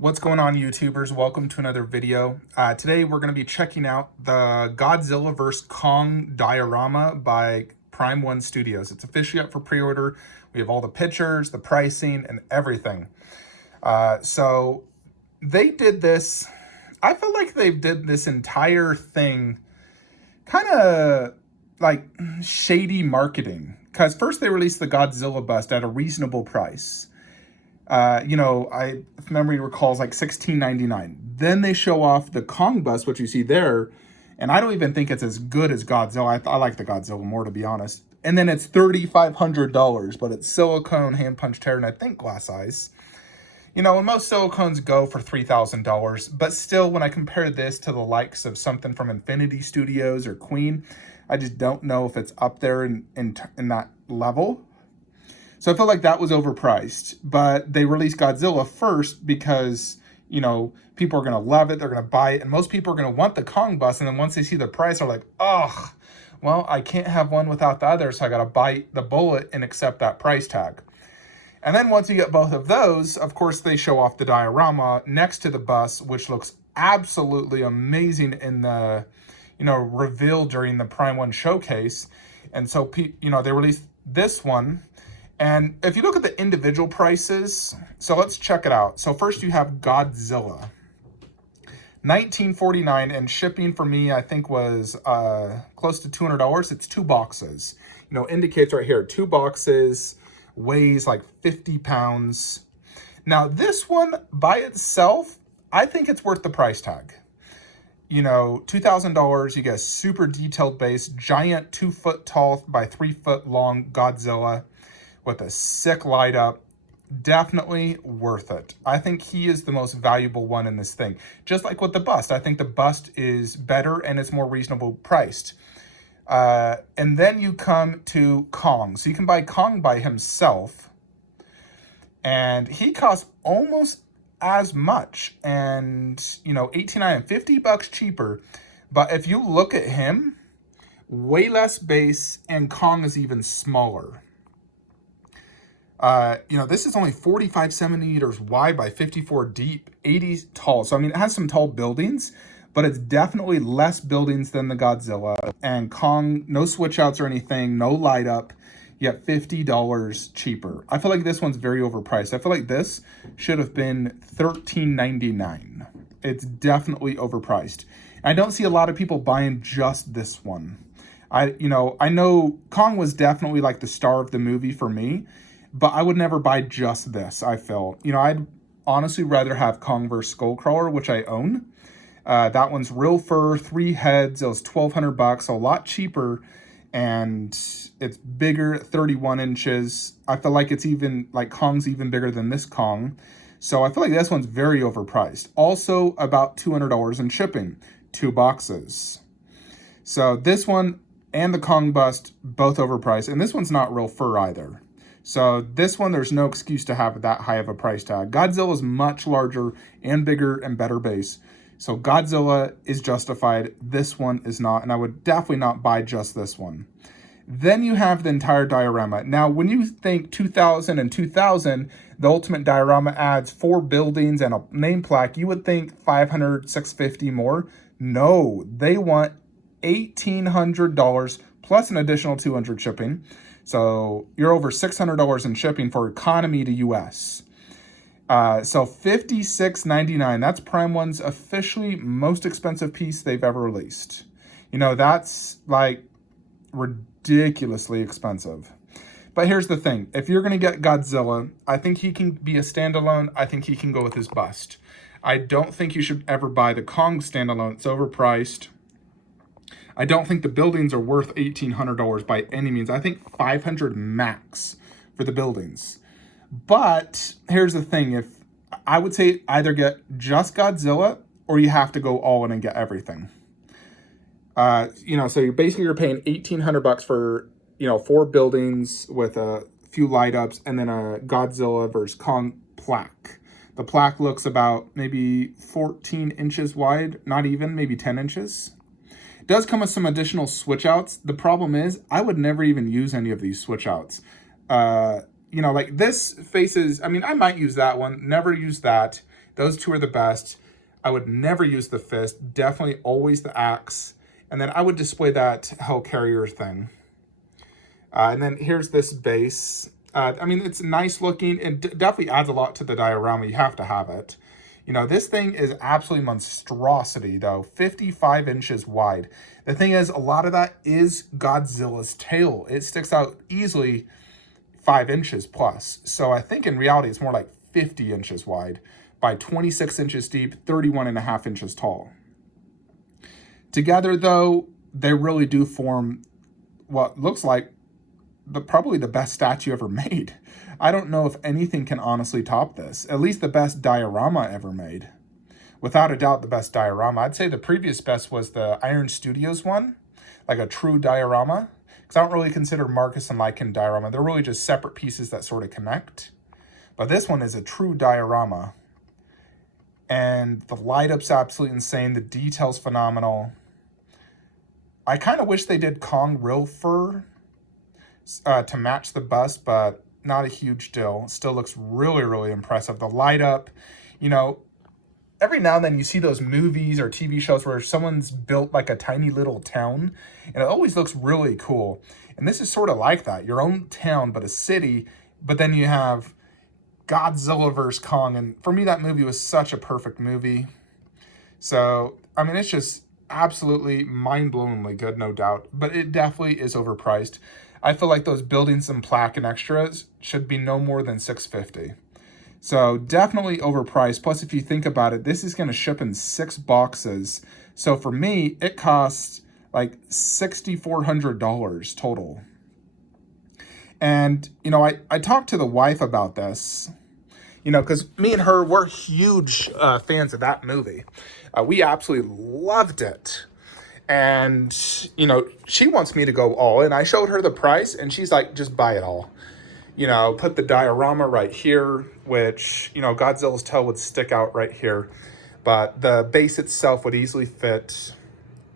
What's going on, YouTubers? Welcome to another video. Today we're going to be checking out the Godzilla vs. Kong diorama by Prime One Studios. It's officially up for pre-order. We have all the pictures, the pricing, and everything. So they did this. I feel like they did this entire thing kind of like shady marketing. Because first they released the Godzilla bust at a reasonable price. If memory recalls, like $16.99. Then they show off the Kong bust, which you see there, and I don't even think it's as good as Godzilla. I like the Godzilla more, to be honest. And then it's $3,500, but it's silicone, hand punched hair, and I think glass eyes. And most silicones go for $3,000, but still, when I compare this to the likes of something from Infinity Studios or Queen, I just don't know if it's up there in that level. So I feel like that was overpriced, but they released Godzilla first because, people are going to love it. They're going to buy it. And most people are going to want the Kong bust. And then once they see the price, they're like, oh, well, I can't have one without the other. So I got to bite the bullet and accept that price tag. And then once you get both of those, of course, they show off the diorama next to the bust, which looks absolutely amazing in the, reveal during the Prime One showcase. And so, they released this one. And if you look at the individual prices, so let's check it out. So first you have Godzilla, $19.49, and shipping for me, I think, was close to $200. It's 2 boxes. Indicates right here, 2 boxes, weighs like 50 pounds. Now this one by itself, I think it's worth the price tag. $2,000, you get a super detailed base, giant 2 foot tall by 3 foot long Godzilla with a sick light up. Definitely worth it. I think he is the most valuable one in this thing. Just like with the bust, I think the bust is better and it's more reasonable priced. And then you come to Kong. So you can buy Kong by himself, and he costs almost as much, and $89 and $50 cheaper. But if you look at him, way less base, and Kong is even smaller. This is only 45 centimeters wide by 54 deep, 80 tall. So, it has some tall buildings, but it's definitely less buildings than the Godzilla. And Kong, no switch outs or anything, no light up, yet $50 cheaper. I feel like this one's very overpriced. I feel like this should have been $13.99. It's definitely overpriced. I don't see a lot of people buying just this one. I know Kong was definitely like the star of the movie for me, but I would never buy just this, I feel. I'd honestly rather have Kong vs. Skullcrawler, which I own. That one's real fur, 3 heads. It was $1,200, a lot cheaper, and it's bigger, 31 inches. I feel like it's even, like Kong's even bigger than this Kong. So I feel like this one's very overpriced. Also about $200 in shipping, 2 boxes. So this one and the Kong bust, both overpriced. And this one's not real fur either. So this one, there's no excuse to have that high of a price tag. Godzilla is much larger and bigger and better base. So Godzilla is justified. This one is not. And I would definitely not buy just this one. Then you have the entire diorama. Now, when you think 2000 and 2000, the Ultimate Diorama adds 4 buildings and a name plaque, you would think $500, $650 more. No, they want $1,800 plus an additional $200 shipping. So you're over $600 in shipping for economy to US. So $56.99. That's Prime One's officially most expensive piece they've ever released. That's like ridiculously expensive. But here's the thing. If you're going to get Godzilla, I think he can be a standalone. I think he can go with his bust. I don't think you should ever buy the Kong standalone. It's overpriced. I don't think the buildings are worth $1,800 by any means. I think $500 max for the buildings. But here's the thing. If I would say either get just Godzilla or you have to go all in and get everything. So you're paying $1,800 for, 4 buildings with a few light ups and then a Godzilla versus Kong plaque. The plaque looks about maybe 14 inches wide, not even, maybe 10 inches. Does come with some additional switch outs. The problem is I would never even use any of these switch outs. Like this faces, I might use that one, never use that. Those two are the best. I would never use the fist, definitely always the axe. And then I would display that Hellcarrier thing. And then here's this base. I mean, it's nice looking. It definitely adds a lot to the diorama. You have to have it. You know, this thing is absolutely monstrosity, though. 55 inches wide. The thing is, a lot of that is Godzilla's tail. It sticks out easily 5 inches plus. So I think in reality, it's more like 50 inches wide by 26 inches deep, 31.5 inches tall. Together, though, they really do form what looks like probably the best statue ever made. I don't know if anything can honestly top this. At least the best diorama ever made. Without a doubt, the best diorama. I'd say the previous best was the Iron Studios one, like a true diorama. Because I don't really consider Marcus and Lycan diorama. They're really just separate pieces that sort of connect. But this one is a true diorama. And the light up's absolutely insane. The detail's phenomenal. I kind of wish they did Kong real fur to match the bust, but not a huge deal. Still looks really, really impressive. The light up, you know, every now and then you see those movies or TV shows where someone's built like a tiny little town, and it always looks really cool. And this is sort of like that. Your own town, but a city, but then you have Godzilla vs. Kong. And for me, that movie was such a perfect movie. So, I mean, it's just absolutely mind-blowingly good, no doubt. But it definitely is overpriced. I feel like those buildings and plaque and extras should be no more than $650. So definitely overpriced. Plus, if you think about it, this is going to ship in 6 boxes. So for me, it costs like $6,400 total. And, you know, I talked to the wife about this, you know, because me and her, we're huge fans of that movie. We absolutely loved it. And, you know, she wants me to go all in. I showed her the price, and she's like, just buy it all. You know, put the diorama right here, which, you know, Godzilla's tail would stick out right here. But the base itself would easily fit,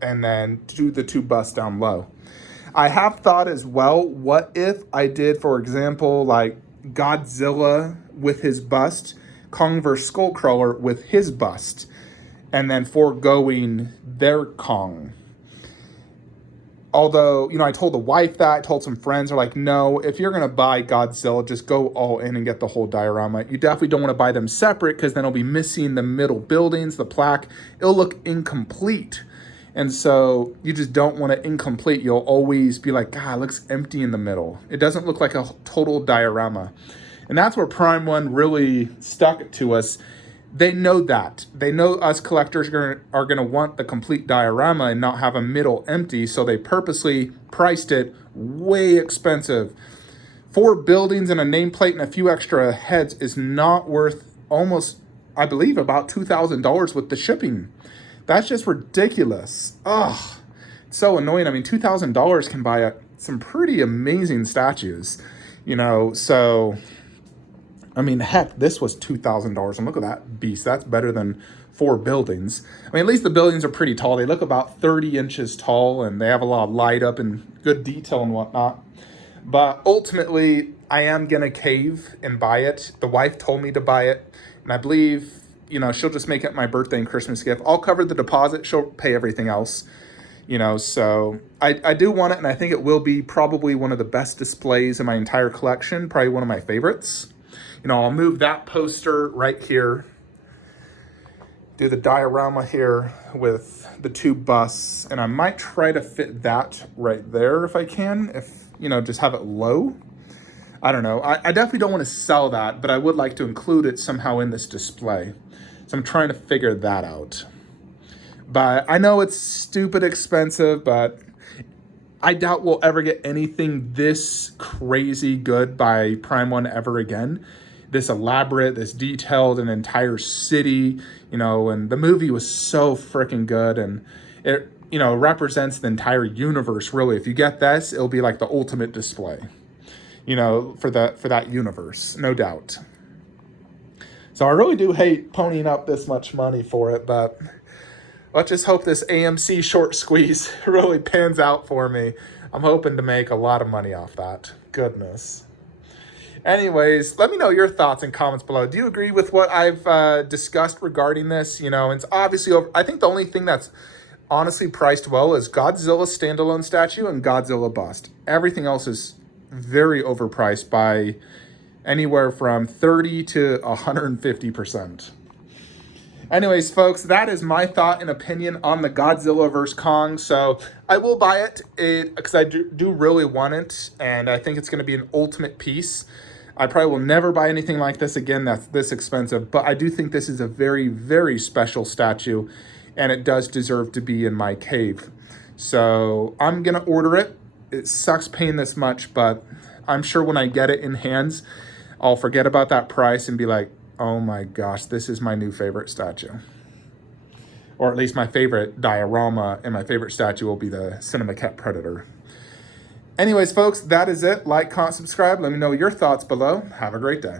and then do the 2 busts down low. I have thought as well, what if I did, for example, like Godzilla with his bust, Kong vs. Skullcrawler with his bust, and then foregoing their Kong. Although, you know, I told the wife that, I told some friends, are like, no, if you're going to buy Godzilla, just go all in and get the whole diorama. You definitely don't want to buy them separate, because then it'll be missing the middle buildings, the plaque. It'll look incomplete. And so you just don't want it incomplete. You'll always be like, God, it looks empty in the middle. It doesn't look like a total diorama. And that's where Prime One really stuck it to us. They know that. They know us collectors are going to want the complete diorama and not have a middle empty, so they purposely priced it way expensive. 4 buildings and a nameplate and a few extra heads is not worth almost, I believe, about $2,000 with the shipping. That's just ridiculous. Ugh, it's so annoying. I mean, $2,000 can buy some pretty amazing statues, you know, so... I mean, heck, this was $2,000, and look at that beast. That's better than 4 buildings. I mean, at least the buildings are pretty tall. They look about 30 inches tall, and they have a lot of light up and good detail and whatnot. But ultimately, I am going to cave and buy it. The wife told me to buy it, and I believe, you know, she'll just make it my birthday and Christmas gift. I'll cover the deposit. She'll pay everything else, you know, so I do want it, and I think it will be probably one of the best displays in my entire collection, probably one of my favorites. You know, I'll move that poster right here, do the diorama here with the 2 busts, and I might try to fit that right there if I can, if, you know, just have it low. I don't know. I definitely don't want to sell that, but I would like to include it somehow in this display. So I'm trying to figure that out. But I know it's stupid expensive, but I doubt we'll ever get anything this crazy good by Prime One ever again. This elaborate, this detailed, an entire city, you know, and the movie was so freaking good, and it, you know, represents the entire universe, really. If you get this, it'll be like the ultimate display, you know, for that universe, no doubt. So I really do hate ponying up this much money for it, but let's just hope this AMC short squeeze really pans out for me. I'm hoping to make a lot of money off that. Goodness. Anyways, let me know your thoughts and comments below. Do you agree with what I've discussed regarding this? You know, it's obviously over. I think the only thing that's honestly priced well is Godzilla standalone statue and Godzilla bust. Everything else is very overpriced by anywhere from 30 to 150%. Anyways, folks, that is my thought and opinion on the Godzilla vs. Kong. So I will buy it because I do really want it, and I think it's going to be an ultimate piece. I probably will never buy anything like this again that's this expensive, but I do think this is a very, very special statue, and it does deserve to be in my cave. So I'm going to order it. It sucks paying this much, but I'm sure when I get it in hands, I'll forget about that price and be like, oh my gosh, this is my new favorite statue. Or at least my favorite diorama, and my favorite statue will be the Cinemaket Predator. Anyways, folks, that is it. Like, comment, subscribe. Let me know your thoughts below. Have a great day.